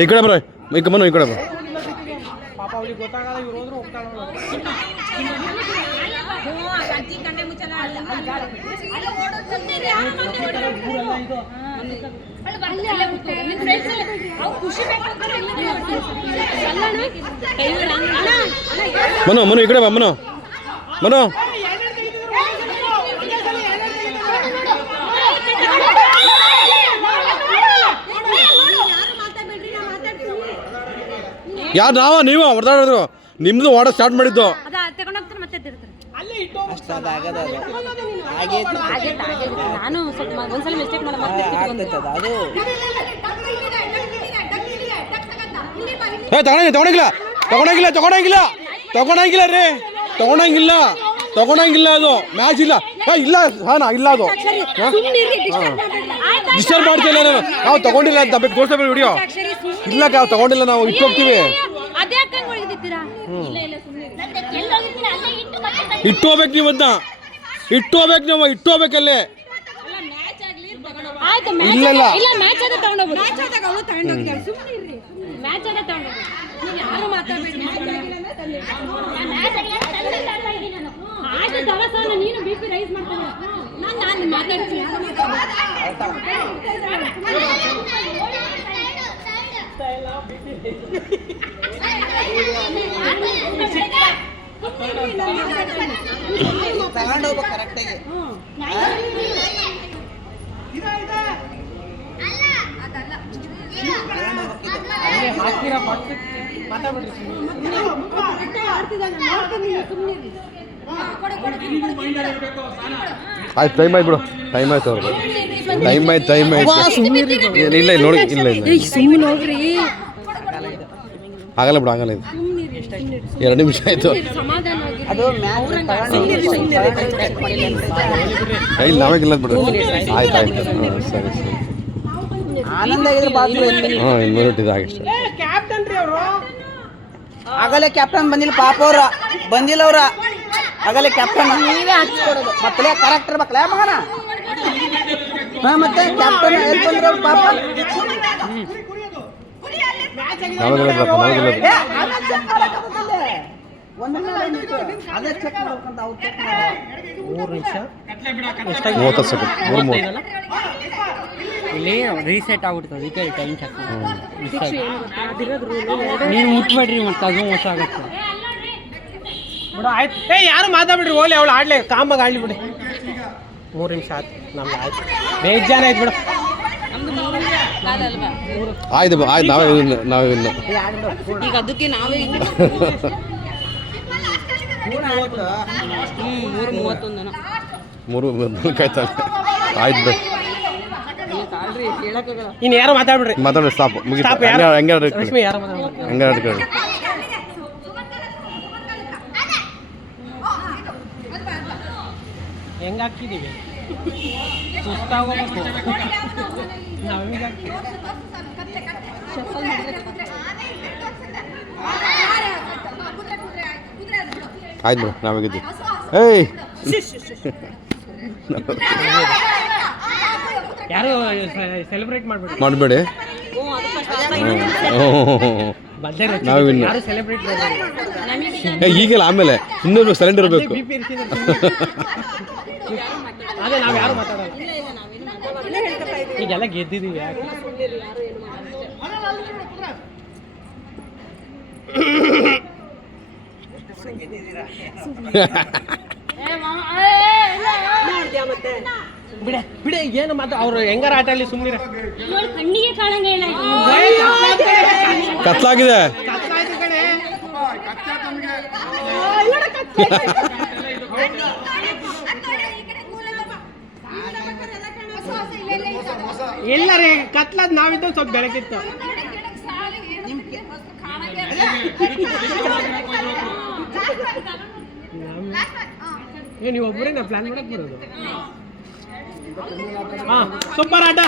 ಈ ಕಡೆ ಬರ ಈ ಕಡೆ ಈ ಕಡೆ ಬರ ಪಾಪ ಅವ್ರಿಗೆ ಗೊತ್ತಾಗಲ್ಲ ಇವ್ರು ಹೋದ್ರು ಹೋಗ್ತಾಳ ಮನು ಮನು ಈ ಕಡೆ ಬಾ ಮನು ಮನು ಯಾರು ನಾವ ನೀವು ಹೊಡೆದಾಡಿದ್ರು ನಿಮ್ದು ಓಡ ಸ್ಟಾರ್ಟ್ ಮಾಡಿದ್ದು ನಾನು ಒಂದ್ಸಲ ಮಿಸ್ಟೇಕ್ ತಗೊಂಡಂಗಿಲ್ಲ ರೀ ತಗೊಂಡಂಗಿಲ್ಲ ಅದು ಮ್ಯಾಚ್ ಇಲ್ಲ ಇಲ್ಲ ಹಾಂ ಇಲ್ಲ ಅದು ಡಿಸ್ಟರ್ಬ್ ಮಾಡ್ತಿಲ್ಲ ನಾನು ನಾವು ತಗೊಂಡಿಲ್ಲ ಅಂತ ತೋರಿಸ್ತಾ ವಿಡಿಯೋ ಇಲ್ಲ ನಾವು ತಗೊಂಡಿಲ್ಲ ನಾವು ಇಟ್ಟು ಹೋಗ್ತೀವಿ ಇಟ್ಟು ಹೋಗ್ಬೇಕು ನೀವು ಅದನ್ನ ಇಟ್ಟು ಹೋಗ್ಬೇಕಲ್ಲೇ ಇಲ್ಲ ನೀನು ಬಿಪಿ ರೈಸ್ ಮಾಡ್ತಾನೆ ನಾನು ಮಾತಾಡ್ತೀನಿ ತಗೊಂಡೋಗ್ಬೇಕು ಕರೆಕ್ಟಾಗಿ ಆಯ್ತು ಟೈಮ್ ಆಯ್ತು ಬಿಡು ಟೈಮ್ ಆಯ್ತು ಅವ್ರಿಗೆ ಟೈಮ್ ಆಯ್ತು ಇಲ್ಲ ನೋಡಿ ಇಲ್ಲ ಆಗಲ್ಲ ಬಿಡು ಆಗಲ್ಲ ಇದು 2 ನಿಮಿಷ ಆಯ್ತು ಇಲ್ಲ ನಾವಾಗಿಲ್ಲ ಬಿಡು ಆಯ್ತು ಸರಿ ಆನಂದ ಆಗಷ್ಟೇ ಆಗಲೇ ಕ್ಯಾಪ್ಟನ್ ಬಂದಿಲ್ಲ ಪಾಪ ಅವ್ರ ಬಂದಿಲ್ಲ ಅವ್ರ ಆಗಲೇ ಕ್ಯಾಪ್ಟನ್ ನೀವೇ ಹಚ್ಕೊಡೋದು ಮತ್ತೆ ಕರೆಕ್ಟ್ ಇರ್ಬೇಕಲ್ಲ ಮಗನ ಮತ್ತೆ ಕ್ಯಾಪ್ಟನ್ ಎಲ್ಲಿ ಬಂದ್ರು ಪಾಪ ಅದೇ ಚೆಕ್ ಮಾಡ್ಬೇಕಂತ ಅವ್ರು ಚೆಕ್ 3 ನಿಮಿಷ 30 ಸೆಕೆಂಡ್ ಇಲ್ಲಿ ರೀಸೆಟ್ ಆಗ್ಬಿಡ್ತದೆ ಅದಕ್ಕೆ ಟೈಮ್ ಚೆಕ್ ನೀವು ಮುಟ್ಬೇಡ್ರಿ ಮತ್ತೆ ಅದು ಮೋಸ ಆಗುತ್ತೆ ಬಿಡು ಆಯ್ತು ಯಾರು ಮಾತಾಡ್ಬಿಡ್ರಿ ಓಲಿ ಅವಳು ಆಡ್ಲಿ ಕಾಮಾಗ ಆಡ್ಲಿ ಬಿಡಿ 3 ನಿಮಿಷ ಆಯ್ತು ನಮ್ಗೆ ಆಯ್ತು ಬೇಜಾನ ಆಯ್ತು ಬಿಡು ಆಯ್ತು ನಾವೇ ಈಗ ಅದಕ್ಕೆ ನಾವೇ 3:31 ಕಾಯ್ತಾನೆ ಆಯ್ತು ಇನ್ನು ಯಾರು ಮಾತಾಡ್ಬಿಡ್ರಿ ಮಾತಾಡಿ ಸ್ಟಾಪ್ ಹಂಗೆ ಹೆಂಗೆ ಹಾಕಿದ್ದೀವಿ ಸುಸ್ತಾಗೋಗ್ಬೇಕು ನಾವೀಗ ಆಯ್ತು ಬಿಡು ನಾವಾಗಿದ್ದೀವಿ ಏಯ್ ಯಾರು ಸೆಲೆಬ್ರೇಟ್ ಮಾಡಬೇಡಿ ಯಾರು ಸೆಲೆಬ್ರೇಟ್ ಈಗಲ್ಲ ಆಮೇಲೆ ಇನ್ನೊಂದು ಸೈಲೆಂಟ್ ಇರಬೇಕು ಅದೇ ನಾವು ಯಾರು ಮಾತಾಡೋದು ಈಗೆಲ್ಲ ಗೆದ್ದಿದ್ದೀವಿ ಯಾಕೆ ಬಿಡೆ ಏನು ಮಾತು ಅವ್ರು ಹೆಂಗಾರ ಆಟ ಆಡಲಿ ಸುಮ್ಮನೆ ಕಣ್ಣಿಗೆ ಕಾಣಂಗಿಲ್ಲ ಕತ್ಲಾಗಿದೆ ಇಲ್ಲ ರೀ ಕತ್ಲಾದ್ ನಾವಿದ್ದ ಸ್ವಲ್ಪ ಬೆಳಕಿತ್ತು ನೀವು ಒಬ್ಬರೇ ನಾ ಪ್ಲಾನ್ ಮಾಡಕ್ ಬರೋದು ಹಾ ಸೂಪರ್ ಆಟ